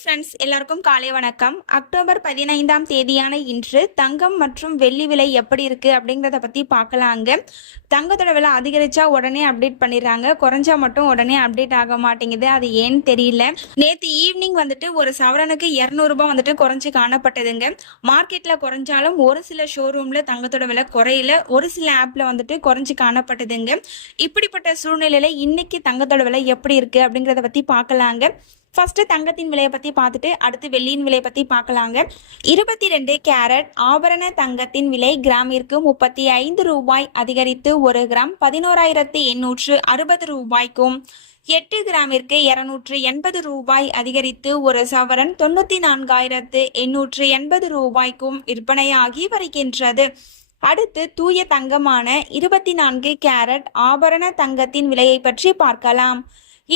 Friends எல்லாருக்கும் காலை வணக்கம். அக்டோபர் பதினைந்தாம் தேதியான இன்று தங்கம் மற்றும் வெள்ளி விலை எப்படி இருக்குது அப்படிங்கிறத பற்றி பார்க்கலாங்க தங்கத்தோட விலை அதிகரிச்சா உடனே அப்டேட் பண்ணிடுறாங்க. குறைஞ்சா மட்டும் உடனே அப்டேட் ஆக மாட்டேங்குது. அது ஏன்னு தெரியல. நேற்று ஈவினிங் வந்துட்டு ஒரு சவரனுக்கு இரநூறுபா வந்துட்டு குறைஞ்சி காணப்பட்டதுங்க. மார்க்கெட்டில் குறைஞ்சாலும் ஒரு சில ஷோரூமில் தங்கத்தோட விலை குறையில. ஒரு சில ஆப்பில் வந்துட்டு குறைஞ்சி காணப்பட்டதுங்க. இப்படிப்பட்ட சூழ்நிலையில் இன்னைக்கு தங்கத்தோட விலை எப்படி இருக்குது அப்படிங்கிறத பற்றி பார்க்கலாங்க. ஃபர்ஸ்ட் தங்கத்தின் விலையை பத்தி பார்த்துட்டு அடுத்து வெள்ளியின் விலையை பத்தி பார்க்கலாங்க. இருபத்தி ரெண்டு கேரட் ஆபரண தங்கத்தின் விலை கிராமிற்கு முப்பத்தி ஐந்து ரூபாய் அதிகரித்து ஒரு கிராம் பதினோராயிரத்து எண்ணூற்று அறுபது ரூபாய்க்கும் எட்டு கிராமிற்கு இருநூற்று எண்பது ரூபாய் அதிகரித்து ஒரு சவரன் தொண்ணூத்தி நான்காயிரத்து எண்ணூற்று எண்பது ரூபாய்க்கும் விற்பனையாகி வருகின்றது. அடுத்து தூய தங்கமான இருபத்தி நான்கு கேரட் ஆபரண தங்கத்தின் விலையை பற்றி பார்க்கலாம்.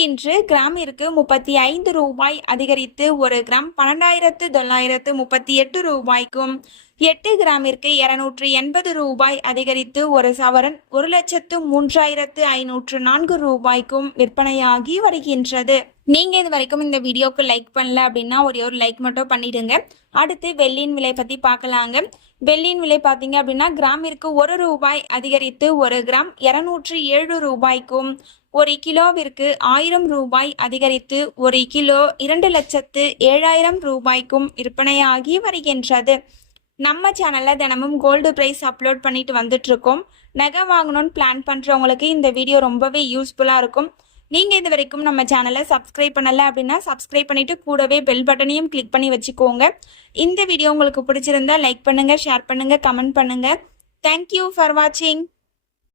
இன்று கிராமிற்கு முப்பத்தி ஐந்து ரூபாய் அதிகரித்து ஒரு கிராம் பன்னெண்டாயிரத்து தொள்ளாயிரத்து முப்பத்தி எட்டு ரூபாய்க்கும் எட்டு கிராமிற்கு இருநூற்று எண்பது ரூபாய் அதிகரித்து ஒரு சவரன் ஒரு லட்சத்து மூன்றாயிரத்து ஐநூற்று நான்கு ரூபாய்க்கும் விற்பனையாகி வருகின்றது. நீங்க இது வரைக்கும் இந்த வீடியோக்கு லைக் பண்ணல அப்படின்னா ஒரே ஒரு லைக் மட்டும் பண்ணிடுங்க. அடுத்து வெள்ளியின் விலை பத்தி பார்க்கலாங்க. வெள்ளியின் விலை பார்த்தீங்க அப்படின்னா கிராமிற்கு ஒரு ரூபாய் அதிகரித்து ஒரு கிராம் இருநூற்று ஏழு ரூபாய்க்கும் ஒரு கிலோவிற்கு ஆயிரம் ரூபாய் அதிகரித்து ஒரு கிலோ இரண்டு லட்சத்து ஏழாயிரம் ரூபாய்க்கும் விற்பனையாகி வருகின்றது. நம்ம சேனல்ல தினமும் கோல்டு பிரைஸ் அப்லோட் பண்ணிட்டு வந்துட்டு இருக்கோம் நகை வாங்கணும்னு பிளான் பண்றவங்களுக்கு இந்த வீடியோ ரொம்பவே யூஸ்ஃபுல்லா இருக்கும். நீங்க இது வரைக்கும் நம்ம சேனலை சப்ஸ்கிரைப் பண்ணல அப்படின்னா சப்ஸ்கிரைப் பண்ணிட்டு கூடவே பெல் பட்டனையும் கிளிக் பண்ணி வச்சுக்கோங்க. இந்த வீடியோ உங்களுக்கு பிடிச்சிருந்தா லைக் பண்ணுங்க ஷேர் பண்ணுங்க கமெண்ட் பண்ணுங்க. தேங்க்யூ ஃபார் வாட்சிங்